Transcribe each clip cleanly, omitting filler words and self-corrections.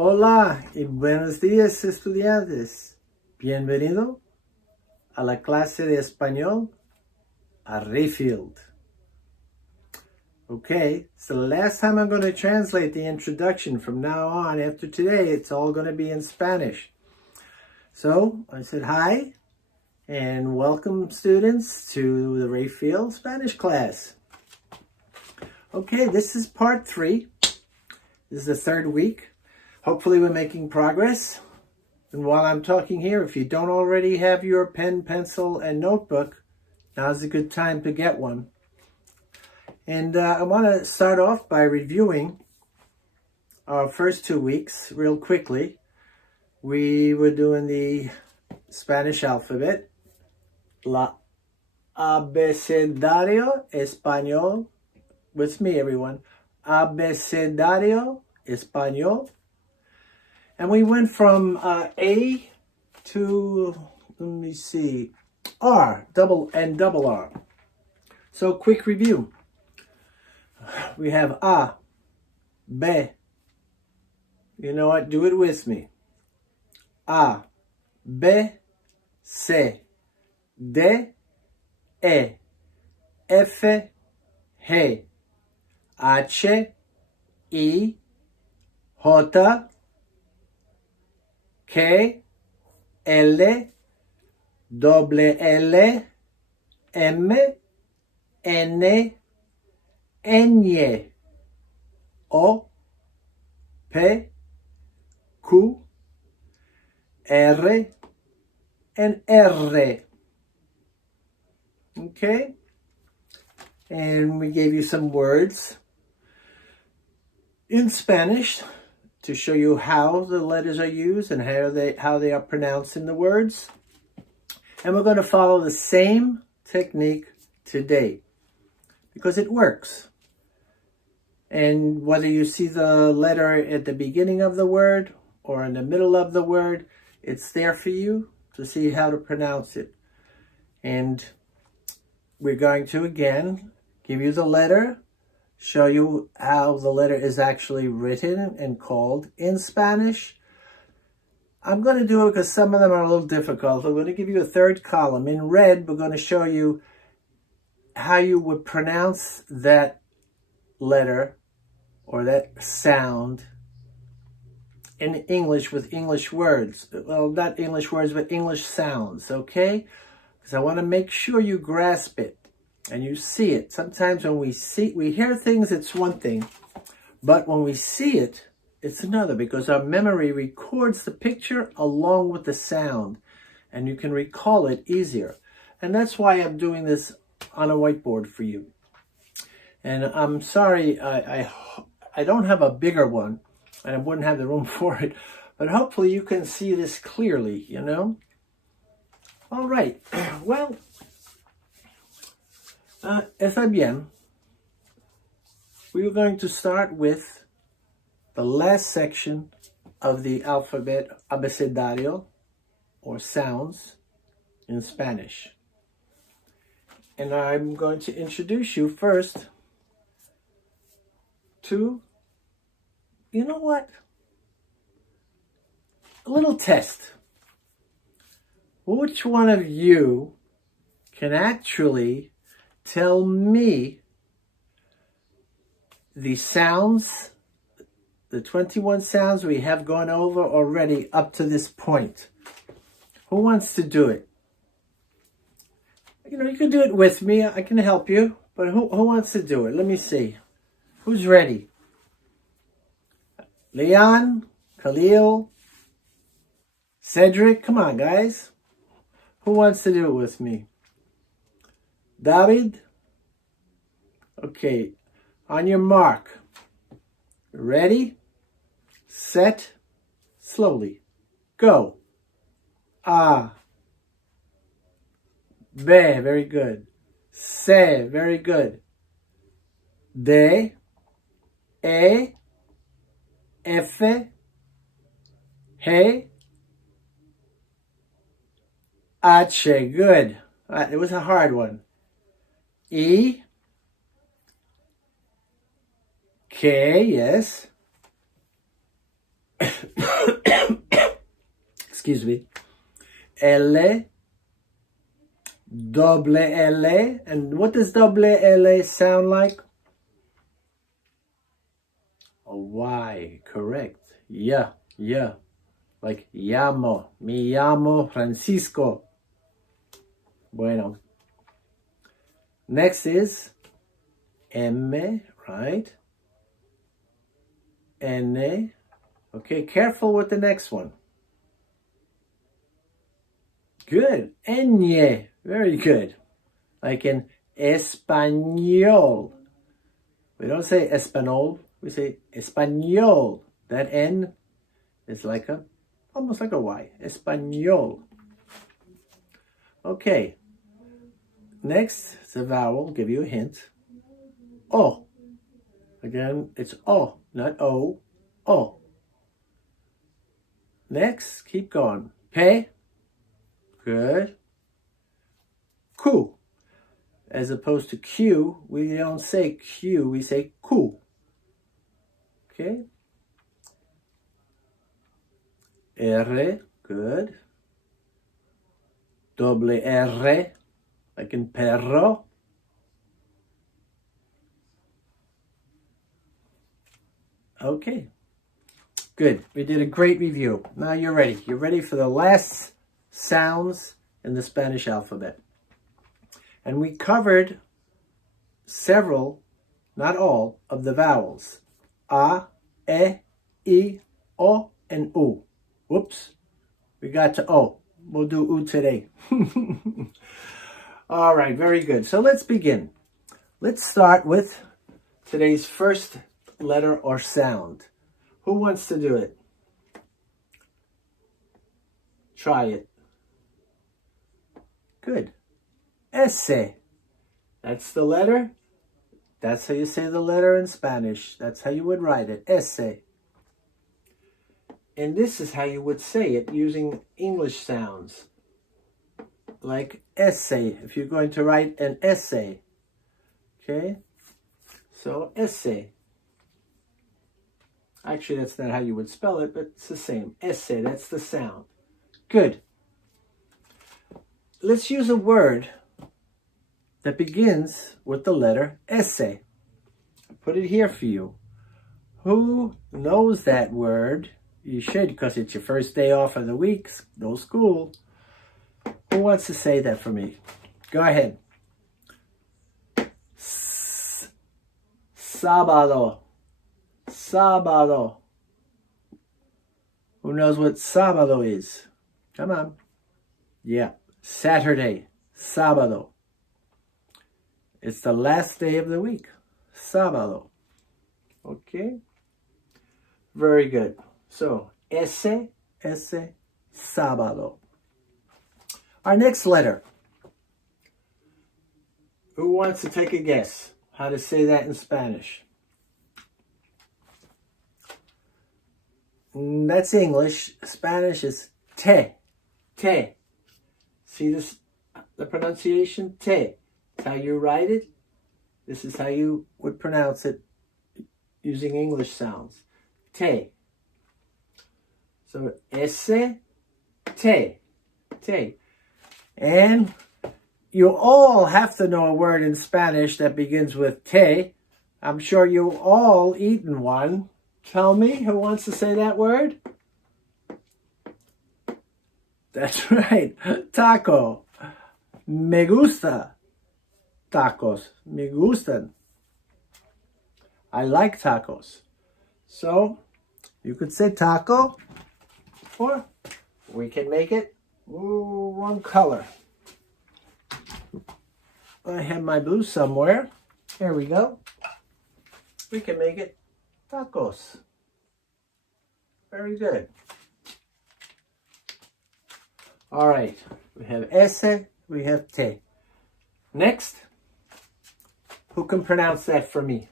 Hola y buenos días, estudiantes. Bienvenido a la clase de español a Rayfield. Okay, so the last time I'm going to translate the introduction. From now on, after today, it's all going to be in Spanish. So I said hi and welcome students to the Rayfield Spanish class. Okay, this is part 3. This is the third week. Hopefully we're making progress. And while I'm talking here, if you don't already have your pen, pencil, and notebook, now's a good time to get one. And I want to start off by reviewing our first 2 weeks real quickly. We were doing the Spanish alphabet, la abecedario español. With me, everyone. Abecedario español. And we went from A to, let me see, R, double R. So quick review. We have A, B. You know what? Do it with me. A, B, C, D, E, F, G, H, I, J, K, L, doble L, M, N, Ñ, O, P, Q, R, and R. Okay? And we gave you some words in Spanish to show you how the letters are used and how they are pronounced in the words. And we're going to follow the same technique today because it works. And whether you see the letter at the beginning of the word or in the middle of the word, it's there for you to see how to pronounce it. And we're going to, again, give you the letter, show you how the letter is actually written and called in Spanish. I'm going to do it because some of them are a little difficult. I'm going to give you a third column. In red, we're going to show you how you would pronounce that letter or that sound in English with English words. Well, not English words, but English sounds, okay? Because I want to make sure you grasp it and you see it. Sometimes when we hear things, it's one thing. But when we see it, it's another, because our memory records the picture along with the sound. And you can recall it easier. And that's why I'm doing this on a whiteboard for you. And I'm sorry, I don't have a bigger one. And I wouldn't have the room for it. But hopefully you can see this clearly, you know? All right. Well, está bien. We are going to start with the last section of the alphabet, abecedario, or sounds in Spanish. And I'm going to introduce you first to, you know what? A little test. Which one of you can actually tell me the sounds, the 21 sounds we have gone over already up to this point? Who wants to do it? You know, you can do it with me. I can help you. But who wants to do it? Let me see. Who's ready? Leon, Khalil, Cedric. Come on, guys. Who wants to do it with me? David? Okay. On your mark. Ready? Set. Slowly. Go. A. B. Very good. C. Very good. D. E. F. G. H. Good. It was a hard one. E. K. Yes. Excuse me. L, double L. And what does double L sound like? A Y, correct. Yeah, yeah. Like llamo, me llamo Francisco. Bueno. Next is M, right? N. Okay, careful with the next one. Good. Ñ. Very good. Like in español. We don't say español. We say español. That N is like almost like a Y. Español. Okay. Next, it's a vowel. Give you a hint. O. Again, it's O, not O. O. Next, keep going. P. Good. Q. As opposed to Q, we don't say Q, we say Q. Okay. R. Good. Double R. Like in perro. Okay. Good. We did a great review. Now you're ready. You're ready for the last sounds in the Spanish alphabet. And we covered several, not all, of the vowels. A, E, I, O, and U. Whoops. We got to O. We'll do U today. All right, very good. So let's begin. Let's start with today's first letter or sound. Who wants to do it? Try it. Good. S. That's the letter. That's how you say the letter in Spanish. That's how you would write it. S. And this is how you would say it using English sounds. Like essay, if you're going to write an essay. Okay? So, essay. Actually, that's not how you would spell it, but it's the same. Essay, that's the sound. Good. Let's use a word that begins with the letter S. Put it here for you. Who knows that word? You should, because it's your first day off of the week. No school. Who wants to say that for me? Go ahead. Sábado. Sábado. Who knows what sábado is? Come on. Yeah. Saturday. Sábado. It's the last day of the week. Sábado. Okay. Very good. So, ese, sábado. Our next letter. Who wants to take a guess how to say that in Spanish? That's English. Spanish is te. Te. See this? The pronunciation? Te. That's how you write it. This is how you would pronounce it using English sounds. Te. So, ese, te. Te. And you all have to know a word in Spanish that begins with te. I'm sure you've all eaten one. Tell me, who wants to say that word? That's right. Taco. Me gusta. Tacos. Me gustan. I like tacos. So, you could say taco, or we can make it one color. I have my blue somewhere. Here we go. We can make it tacos. Very good. All right. We have ese, we have te. Next, who can pronounce that for me?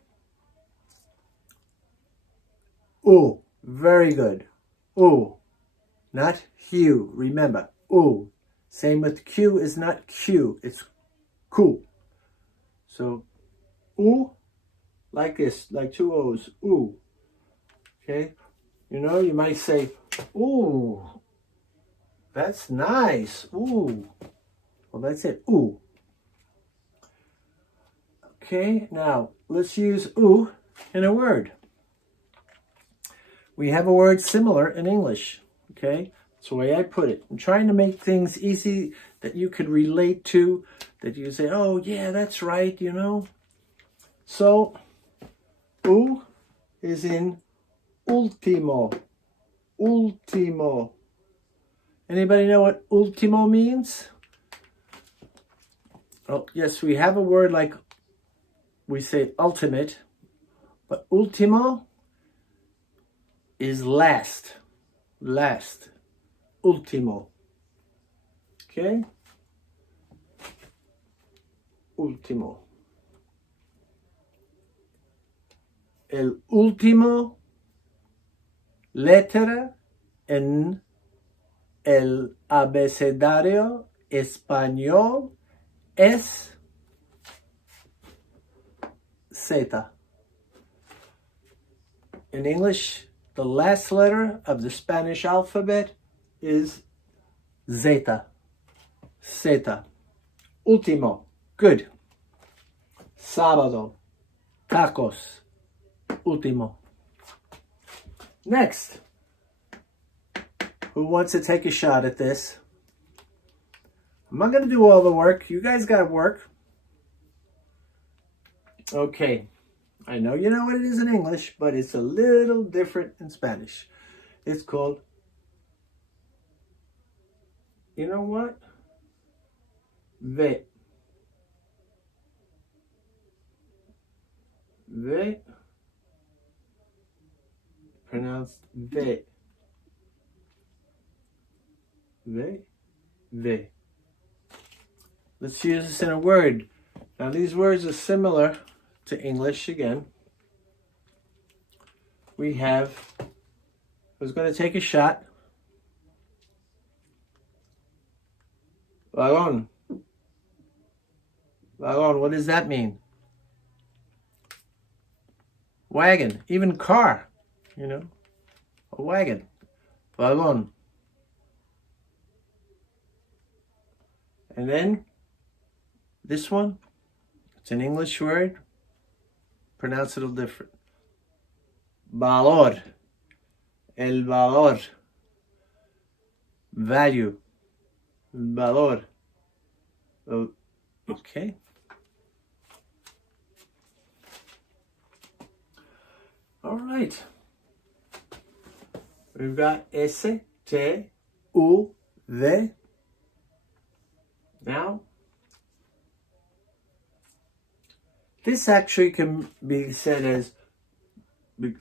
U. Very good. U. Not Hugh. Remember, U. Same with Q is not Q. It's Q. So, U, like this, like two O's. U. Okay? You know, you might say, ooh, that's nice. Ooh. Well, that's it. Ooh. Okay, now let's use ooh in a word. We have a word similar in English. Okay, that's the way I put it. I'm trying to make things easy that you could relate to, that you say, oh, yeah, that's right, you know. So, ooh is in último. Último. Anybody know what último means? Oh, yes, we have a word like we say ultimate, but último is last. Last. Último. Okay? Último. El último letra en el abecedario español es Z. In English, the last letter of the Spanish alphabet is Zeta. Zeta. Último. Good. Sábado. Tacos. Último. Next. Who wants to take a shot at this? I'm not going to do all the work. You guys got to work. Okay. I know you know what it is in English, but it's a little different in Spanish. It's called, you know what? Ve. Ve. Pronounced ve. Ve. Ve. Let's use this in a word. Now these words are similar to English again. We have, who's going to take a shot? Vagon. Vagon, what does that mean? Wagon, even car, you know, a wagon. Vagon. And then this one, it's an English word, pronounce it a little different. Valor. El valor. Value. Valor. Oh, okay. All right. We've got S, T, U, V. Now, this actually can be said as,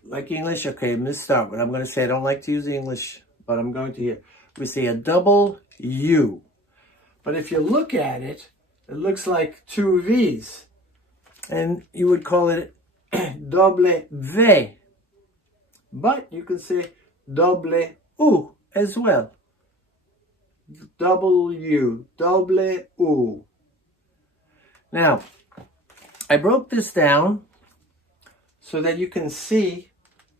like English. Okay, I'm going to start, but I'm going to say I don't like to use the English, but I'm going to hear. We say a double U. But if you look at it, it looks like two V's. And you would call it double V. But you can say double U as well. W, double U. Now, I broke this down so that you can see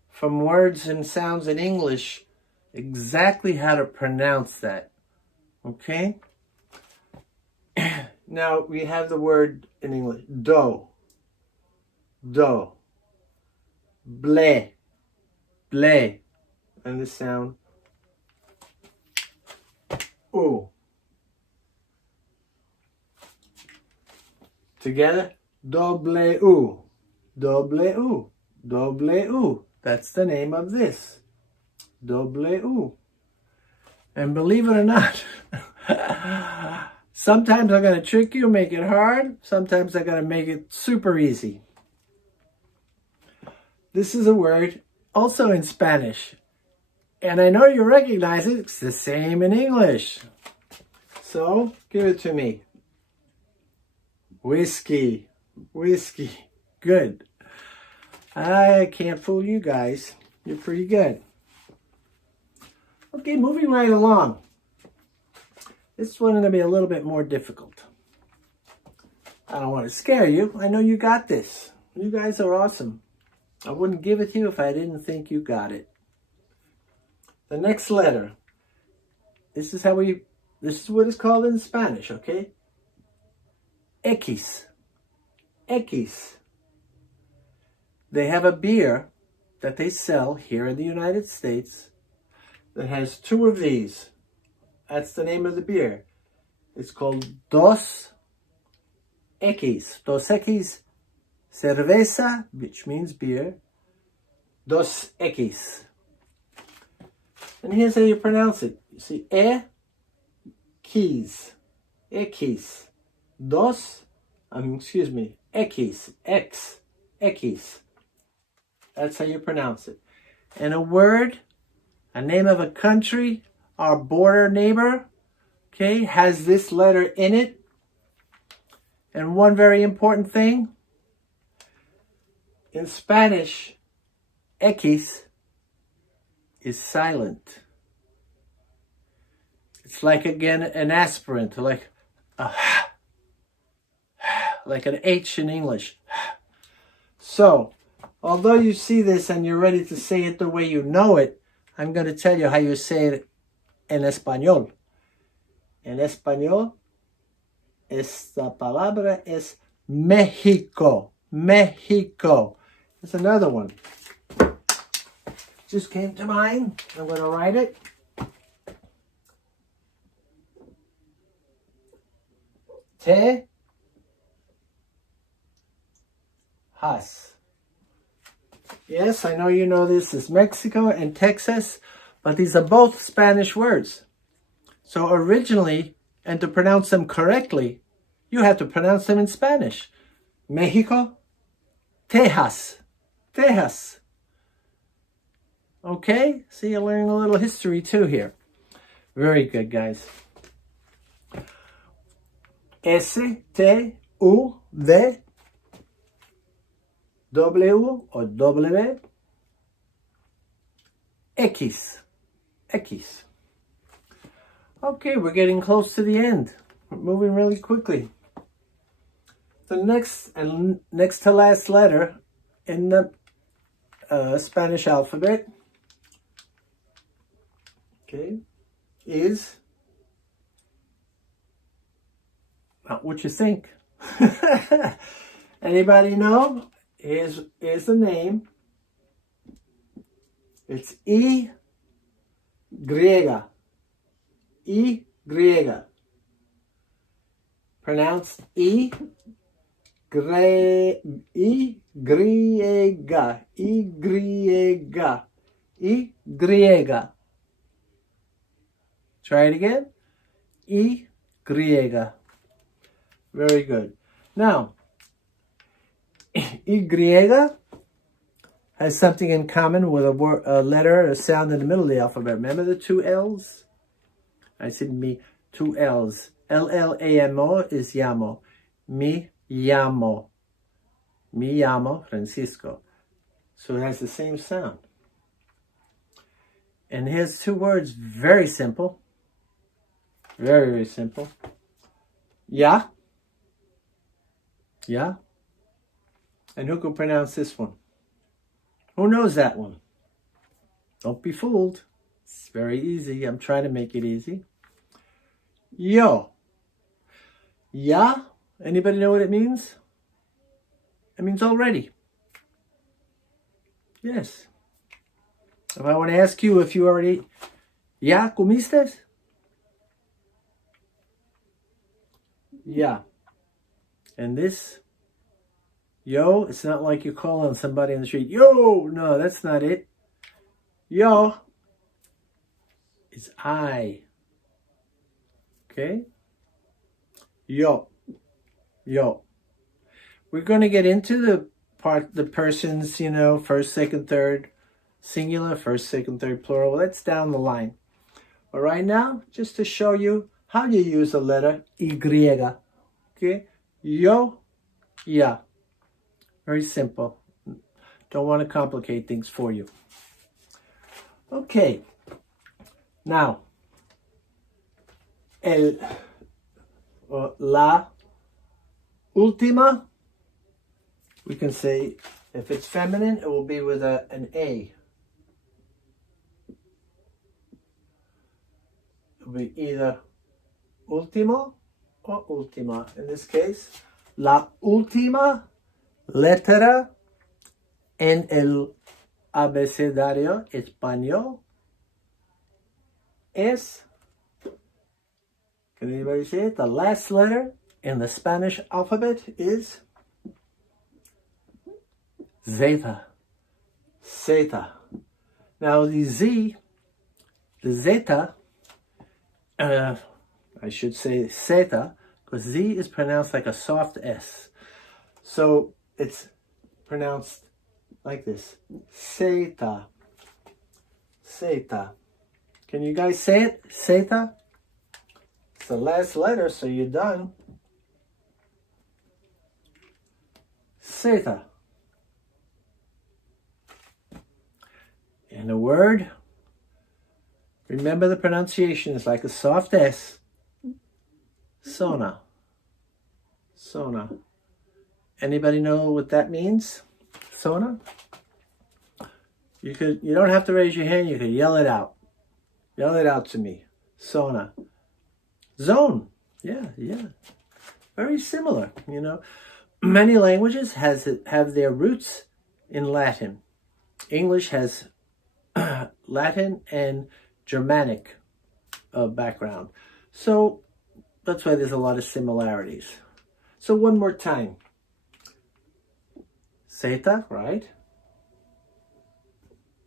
from words and sounds in English exactly how to pronounce that. Okay? Now, we have the word in English, do. Do. Ble. Ble. And the sound, ooh. Together, double U. Double U. Double U. That's the name of this. Double U. And believe it or not, sometimes I'm going to trick you, make it hard. Sometimes I'm going to make it super easy. This is a word also in Spanish. And I know you recognize it. It's the same in English. So, give it to me. Whiskey. Whiskey. Good. I can't fool you guys. You're pretty good. Okay, moving right along. This one's going to be a little bit more difficult. I don't want to scare you. I know you got this. You guys are awesome. I wouldn't give it to you if I didn't think you got it. The next letter. This is what it's called in Spanish, okay? X. X. They have a beer that they sell here in the United States that has two of these. That's the name of the beer. It's called Dos X. Dos X. Cerveza, which means beer. Dos X. And here's how you pronounce it. You see, X. X. Dos, X. X. X. That's how you pronounce it. And a word, a name of a country, our border neighbor, okay, has this letter in it. And one very important thing, in Spanish, X is silent. It's like, again, an aspirant, like an H in English. So, although you see this and you're ready to say it the way you know it, I'm going to tell you how you say it en español. En español, esta palabra es México. México. There's another one. Just came to mind. I'm going to write it. Tejas. Yes, I know you know this is Mexico and Texas, but these are both Spanish words. So originally, and to pronounce them correctly, you have to pronounce them in Spanish. Mexico, Tejas. Tejas. Okay, so you're learning a little history too here. Very good, guys. S-T-U-V W or W X. X. Okay, we're getting close to the end. We're moving really quickly. The next to last letter in the Spanish alphabet, okay, is what you think. Anybody know? Here's the name. It's Y. Y. Pronounced Y. Y. Try it again. Y. Very good. Now, Y has something in common with a letter, a sound in the middle of the alphabet. Remember the two L's? I said me, two L's. L-L-A-M-O is llamo. Mi llamo. Mi llamo Francisco. So it has the same sound. And here's two words, very simple. Very, very simple. Ya. Ya. And who can pronounce this one? Who knows that one? Don't be fooled. It's very easy. I'm trying to make it easy. Yo. Ya. Anybody know what it means? It means already. Yes. If I want to ask you if you already... ¿Ya comiste? Ya. And this... Yo, it's not like you call on somebody on the street. Yo! No, that's not it. Yo is I. Okay? Yo. Yo. We're going to get into the persons, you know, first, second, third, singular, first, second, third, plural. That's down the line. But right now, just to show you how you use the letter Y. Okay? Yo, ya. Very simple. Don't want to complicate things for you. Okay. Now, la última, we can say, if it's feminine, it will be with an A. will be either último or última. In this case, la última letra en el abecedario español es, can anybody say it? The last letter in the Spanish alphabet is zeta. Zeta. Now the Z, the zeta, I should say zeta, because Z is pronounced like a soft S. So it's pronounced like this. Zeta. Zeta. Can you guys say it? Zeta? It's the last letter, so you're done. Zeta. In a word, remember the pronunciation is like a soft S. Sona. Sona. Anybody know what that means? Sona? You don't have to raise your hand, you can yell it out. Yell it out to me. Sona. Zone. Yeah. Very similar, you know. Many languages have their roots in Latin. English has Latin and Germanic background. So that's why there's a lot of similarities. So one more time. Zeta, right?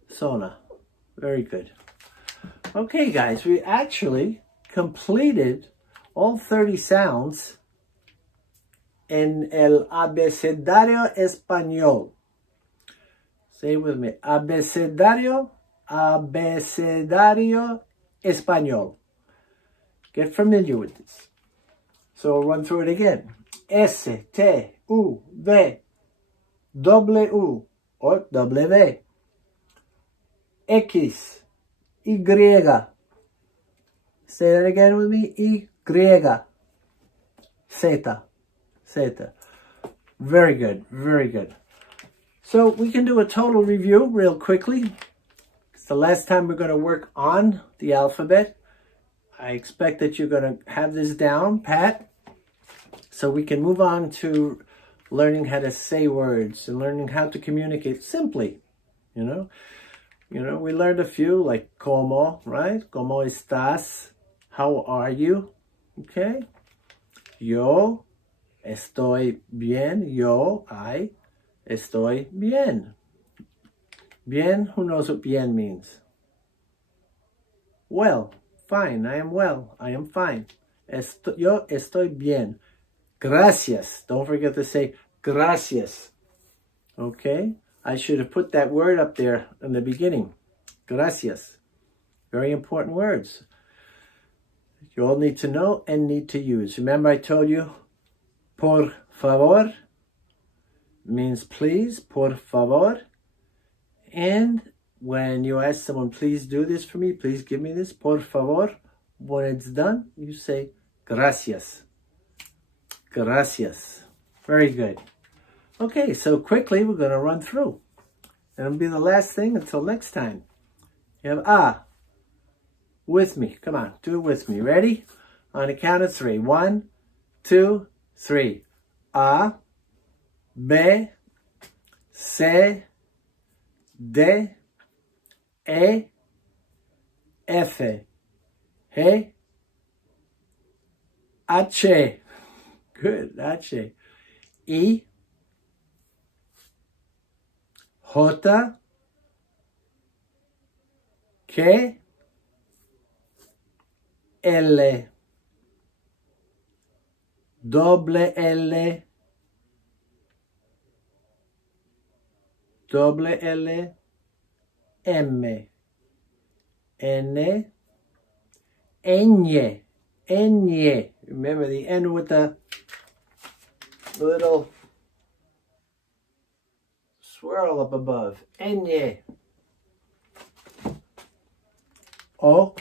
Sona. Very good. Okay, guys, we actually completed all 30 sounds en el abecedario español. Say it with me. Abecedario español. Get familiar with this. So we'll run through it again. S, T, U, V, W or W. X, Y. Say that again with me. Y. Zeta. Zeta. Very good. Very good. So we can do a total review real quickly. It's the last time we're going to work on the alphabet. I expect that you're going to have this down, pat. So we can move on to learning how to say words and learning how to communicate simply, you know. We learned a few like como, right? ¿Cómo estás? How are you? Okay. Yo estoy bien. I estoy bien. Bien, who knows what bien means? Well, fine, I am well, I am fine. Yo estoy bien. Gracias. Don't forget to say gracias. Okay? I should have put that word up there in the beginning. Gracias. Very important words. You all need to know and need to use. Remember I told you, por favor means please, por favor. And when you ask someone, please do this for me, please give me this, por favor, when it's done, you say gracias. Gracias. Very good. Okay, so quickly we're going to run through. That'll be the last thing until next time. You have with me. Come on, do it with me. Ready? On the count of 3. 1, 2, 3. A, B, C, D, E, F, G, H. Good, H. I, J, K, L, doble L, doble L, M, N, Ñ, Ñ. Remember the N with the little swirl up above. Ñ. O,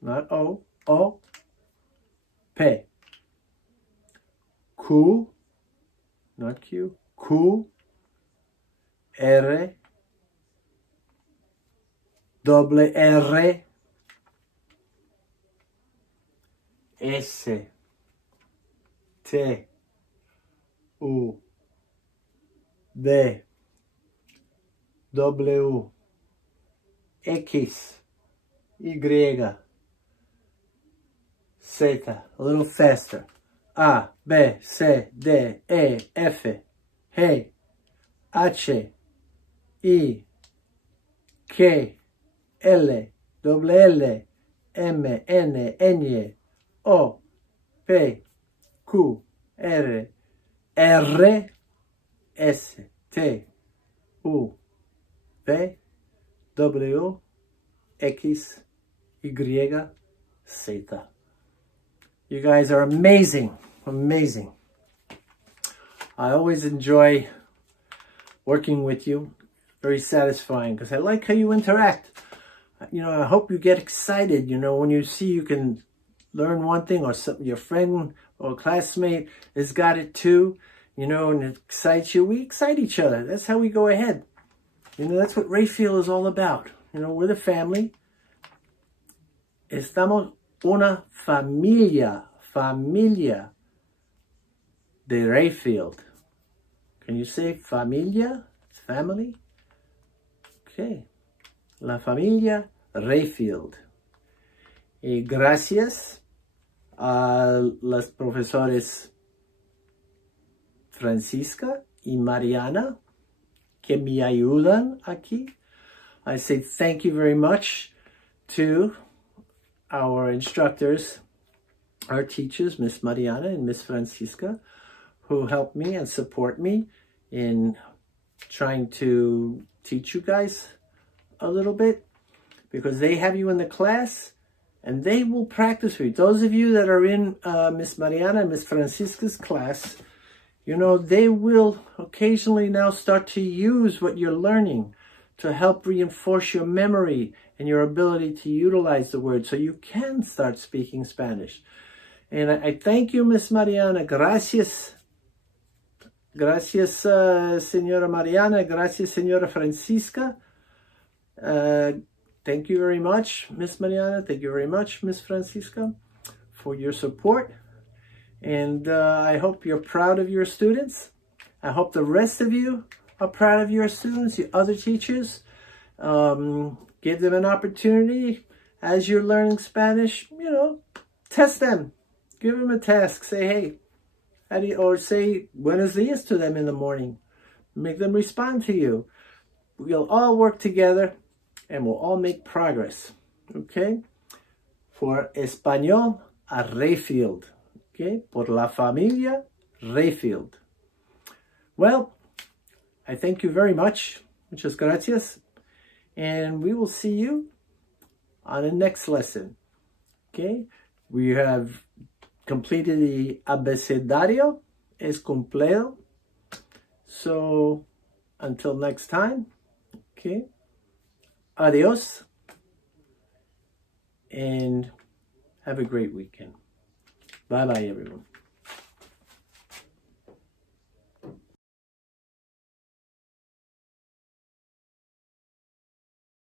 not O, P. Q, not Q, Q, R, double R, S, T, U, V, W, X, Y, Z. A little faster. A, B, C, D, E, F, G, H, I, K, L, L, M, N, N, O, P, Q, R, R, S, T, U, V, W, X, Y, Z. You guys are amazing, amazing. I always enjoy working with you. Very satisfying because I like how you interact. You know, I hope you get excited, you know, when you see you can learn one thing or something, your friend or classmate has got it too, you know, and it excites you. We excite each other. That's how we go ahead. You know, that's what Rayfield is all about. You know, we're the family. Estamos una familia de Rayfield. Can you say familia? Family? Okay. La familia Rayfield. Y gracias a las profesores Francisca y Mariana que me ayudan aquí. I say thank you very much to our instructors, our teachers, Miss Mariana and Miss Francisca, who help me and support me in trying to teach you guys a little bit, because they have you in the class and they will practice with you. Those of you that are in Miss Mariana and Miss Francisca's class, you know, they will occasionally now start to use what you're learning to help reinforce your memory and your ability to utilize the word so you can start speaking Spanish. And I thank you, Miss Mariana. Gracias. Gracias, Señora Mariana. Gracias, Señora Francisca. Thank you very much, Miss Mariana. Thank you very much, Miss Francisca, for your support. And I hope you're proud of your students. I hope the rest of you are proud of your students, your other teachers. Give them an opportunity as you're learning Spanish, you know, test them. Give them a task. Say, hey, how do you, or say buenos dias to them in the morning. Make them respond to you. We'll all work together and we'll all make progress. Okay? For Español a Rayfield. Okay? Por la familia Rayfield. Well, I thank you very much. Muchas gracias. And we will see you on the next lesson. Okay? We have completed the abecedario. Es completo. So, until next time. Okay? Adios. And have a great weekend. Bye-bye, everyone.